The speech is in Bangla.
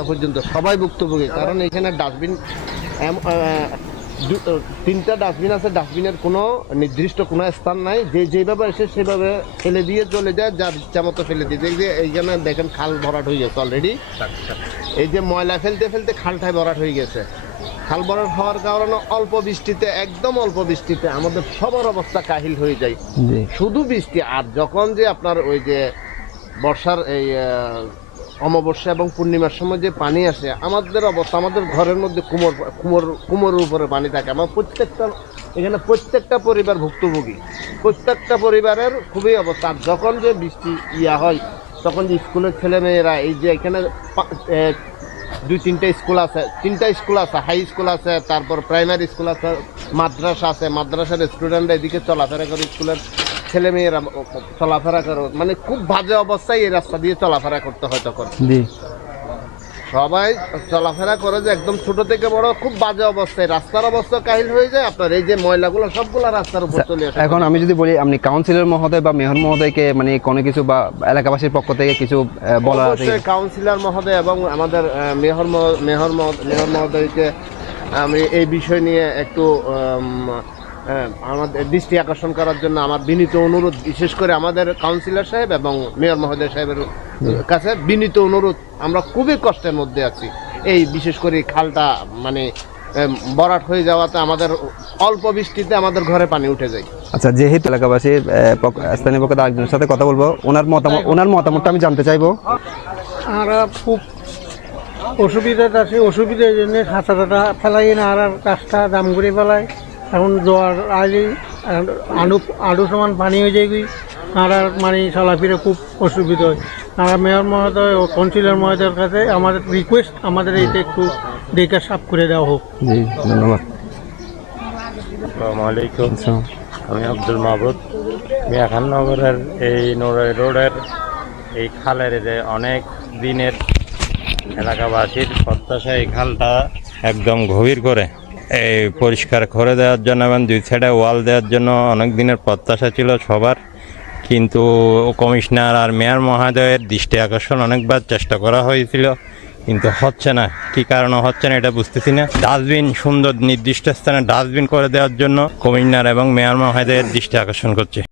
পর্যন্ত সবাই ভুক্তভোগী, কারণ এখানে ডাস্টবিন তিনটা ডাস্টবিন আছে। ডাস্টবিনের কোনো নির্দিষ্ট কোনো স্থান নাই, যেভাবে এসে সেভাবে ফেলে দিয়ে চলে যায়, যার ইচ্ছা মতো ফেলে দিয়ে। যে এইখানে দেখেন খাল ভরাট হয়ে গেছে অলরেডি। এই যে ময়লা ফেলতে ফেলতে খালটায় ভরাট হয়ে গেছে। খাল ভরাট হওয়ার কারণে অল্প বৃষ্টিতে, একদম অল্প বৃষ্টিতে আমাদের সবার অবস্থা কাহিল হয়ে যায়। শুধু বৃষ্টি। আর যখন যে আপনার ওই যে বর্ষার এই অমাবস্যা এবং পূর্ণিমার সময় যে পানি আসে, আমাদের অবস্থা, আমাদের ঘরের মধ্যে কুমোরের উপরে পানি থাকে। আমার প্রত্যেকটা পরিবার ভুক্তভোগী, প্রত্যেকটা পরিবারের খুবই অবস্থা। আর যখন যে বৃষ্টি হয়, তখন যে স্কুলের ছেলেমেয়েরা, এই যে এখানে তিনটা স্কুল আছে, হাই স্কুল আছে, তারপর প্রাইমারি স্কুল আছে, মাদ্রাসা আছে। মাদ্রাসার স্টুডেন্টরা এদিকে চলাফেরা করে, স্কুলের ছেলেমেয়েরা চলাফেরা করে, মানে খুব বাজে অবস্থায় এই রাস্তা দিয়ে চলাফেরা করতে হয়। তখন সবাই চলাফেরা করে যে একদম ছোট থেকে বড় খুব বাজে অবস্থায়, রাস্তার অবস্থা কাহিল হয়ে যায়। আপনার এই যে ময়লাগুলো সবগুলো রাস্তার উপর চলে আসে। এখন আমি যদি বলি, আপনি কাউন্সিলর মহোদয় বা মেয়র মহোদয়কে মানে কোনো কিছু বা এলাকাবাসীর পক্ষ থেকে কিছু বলা আছে? কাউন্সিলর মহোদয় এবং আমাদের মেয়র মহোদয়কে আমি এই বিষয় নিয়ে একটু আমাদের দৃষ্টি আকর্ষণ করার জন্য আমার বিনীত অনুরোধ, বিশেষ করে আমাদের কাউন্সিলর সাহেব এবং মেয়র মহোদয় সাহেবের কাছে বিনীত অনুরোধ। আমরা খুবই কষ্টের মধ্যে আছি। এই বিশেষ করে খালটা মানে ভরাট হয়ে যাওয়াতে আমাদের অল্প বৃষ্টিতে আমাদের ঘরে পানি উঠে যায়। আচ্ছা, যেহেতু এলাকাবাসীর স্থানীয় পক্ষে আরেকজনের সাথে কথা বলবো, ওনার মতামতটা আমি জানতে চাইবো। আমরা খুব অসুবিধাতে আছি। অসুবিধার জন্য খাঁচাটা ফেলাই না, আর কাজটা দাম করে ফেলায়। এখন জোয়ার আইলেই আলু সমান পানি হয়ে যায়, আর মানে চলাফেরা খুব অসুবিধা হয়। আমরা মেয়র মহোদয় ও কাউন্সিলর মহোদয়ের কাছে আমাদের রিকোয়েস্ট, আমাদের এইটা একটু দেখে সাফ করে দেওয়া হোক। জি, ধন্যবাদ। আসসালামু আলাইকুম, আমি আব্দুল মাহবুদ। মিয়াখাননগরের এই নোড়াই রোডের এই খালের যে অনেক দিনের এলাকাবাসীর প্রত্যাশা, এই খালটা একদম গভীর করে এই পরিষ্কার করে দেওয়ার জন্য এবং দুই সাইডে ওয়াল দেওয়ার জন্য অনেক দিনের প্রত্যাশা ছিল সবার। কিন্তু কমিশনার আর মেয়র মহোদয়ের দৃষ্টি আকর্ষণ অনেকবার চেষ্টা করা হয়েছিল, কিন্তু হচ্ছে না। কী কারণে হচ্ছে না এটা বুঝতেছি না। ডাস্টবিন, সুন্দর নির্দিষ্ট স্থানে ডাস্টবিন করে দেওয়ার জন্য কমিশনার এবং মেয়র মহোদয়ের দৃষ্টি আকর্ষণ করছে।